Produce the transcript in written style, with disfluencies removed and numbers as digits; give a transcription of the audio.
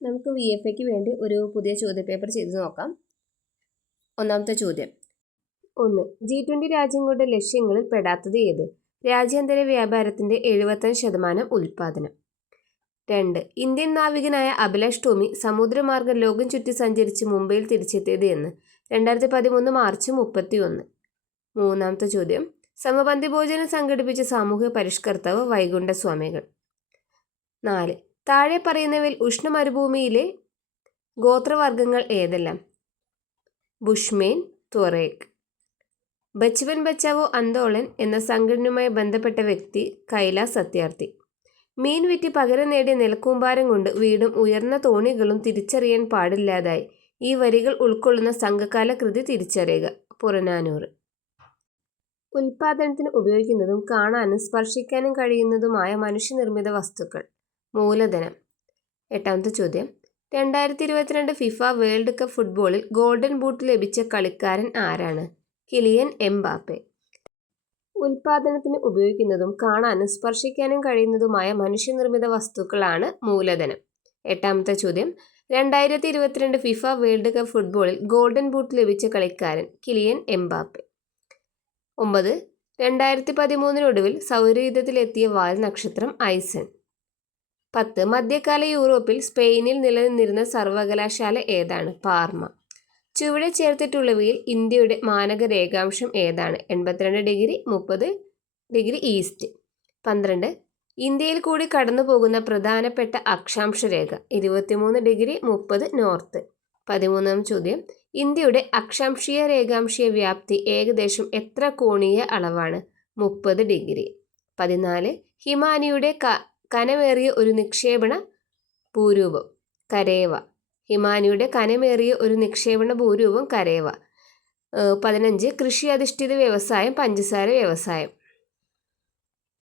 നമുക്ക് VFAക്ക് വേണ്ടി ഒരു പുതിയ ചോദ്യപേപ്പർ ചെയ്ത് നോക്കാം. ഒന്നാമത്തെ ചോദ്യം. 1. G20 രാജ്യങ്ങളുടെ ലക്ഷ്യങ്ങളിൽ പെടാത്തത് ഏത്? രാജ്യാന്തര വ്യാപാരത്തിന്റെ 75% ഉൽപ്പാദനം. 2. ഇന്ത്യൻ നാവികനായ അഭിലാഷ് ടോമി സമുദ്രമാർഗം ലോകം ചുറ്റി സഞ്ചരിച്ച് മുംബൈയിൽ തിരിച്ചെത്തിയത് എന്ന്? 2013 മാർച്ച് 31. മൂന്നാമത്തെ ചോദ്യം. സമപന്തി ഭോജനം സംഘടിപ്പിച്ച സാമൂഹ്യ പരിഷ്കർത്താവ് വൈകുണ്ഠ സ്വാമികൾ. 4. താഴെ പറയുന്നവയിൽ ഉഷ്ണമരുഭൂമിയിലെ ഗോത്രവർഗങ്ങൾ ഏതെല്ലാം? ബുഷ്മേൻ, ത്വറേക്ക്. ബച്പൻ ബച്ചാവോ ആന്തോളൻ എന്ന സംഘടനയുമായി ബന്ധപ്പെട്ട വ്യക്തി കൈലാസ് സത്യാർത്ഥി. മീൻ വിറ്റ് പകരം നേടിയ നിലക്കൂമ്പാരം കൊണ്ട് വീടും ഉയർന്ന തോണികളും തിരിച്ചറിയാൻ പാടില്ലാതായി. ഈ വരികൾ ഉൾക്കൊള്ളുന്ന സംഘകാല കൃതി തിരിച്ചറിയുക. പുറനാനൂറ്. ഉൽപാദനത്തിന് ഉപയോഗിക്കുന്നതും കാണാനും സ്പർശിക്കാനും കഴിയുന്നതുമായ മനുഷ്യനിർമ്മിത വസ്തുക്കൾ. മൂലധനം. 8ാമത്തെ ചോദ്യം. 2022 ഫിഫ വേൾഡ് കപ്പ് ഫുട്ബോളിൽ ഗോൾഡൻ ബൂട്ട് ലഭിച്ച കളിക്കാരൻ ആരാണ്? Kylian Mbappe. ഉൽപാദനത്തിന് ഉപയോഗിക്കുന്നതും കാണാനും സ്പർശിക്കാനും കഴിയുന്നതുമായ മനുഷ്യനിർമ്മിത വസ്തുക്കളാണ് മൂലധനം. 8ാമത്തെ ചോദ്യം. 2022 ഫിഫ വേൾഡ് കപ്പ് ഫുട്ബോളിൽ ഗോൾഡൻ ബൂട്ട് ലഭിച്ച കളിക്കാരൻ കിലിയൻ എംബാപ്പെ. 9. 2013 സൗരയൂഥത്തിലെത്തിയ വാൽ നക്ഷത്രം ഐസൺ. 10. മധ്യകാല യൂറോപ്പിൽ സ്പെയിനിൽ നിലനിന്നിരുന്ന സർവകലാശാല ഏതാണ്? പാർമ. ചുവടെ ചേർത്തിട്ടുള്ളവയിൽ ഇന്ത്യയുടെ മാനക രേഖാംശം ഏതാണ്? 82 ഡിഗ്രി 30 ഡിഗ്രി ഈസ്റ്റ്. 12. ഇന്ത്യയിൽ കൂടി കടന്നു പോകുന്ന പ്രധാനപ്പെട്ട അക്ഷാംശ രേഖ? 23 ഡിഗ്രി 30 നോർത്ത്. 13ാം ചോദ്യം. ഇന്ത്യയുടെ അക്ഷാംശീയ രേഖാംശീയ വ്യാപ്തി ഏകദേശം എത്ര കോണീയ അളവാണ്? 30 ഡിഗ്രി. 14. ഹിമാനിയുടെ കനമേറിയ ഒരു നിക്ഷേപണ ഭൂരൂപം? കരേവ. ഹിമാനിയുടെ കനമേറിയ ഒരു നിക്ഷേപണ ഭൂരൂപം കരേവ. 15. കൃഷി അധിഷ്ഠിത വ്യവസായം, പഞ്ചസാര വ്യവസായം.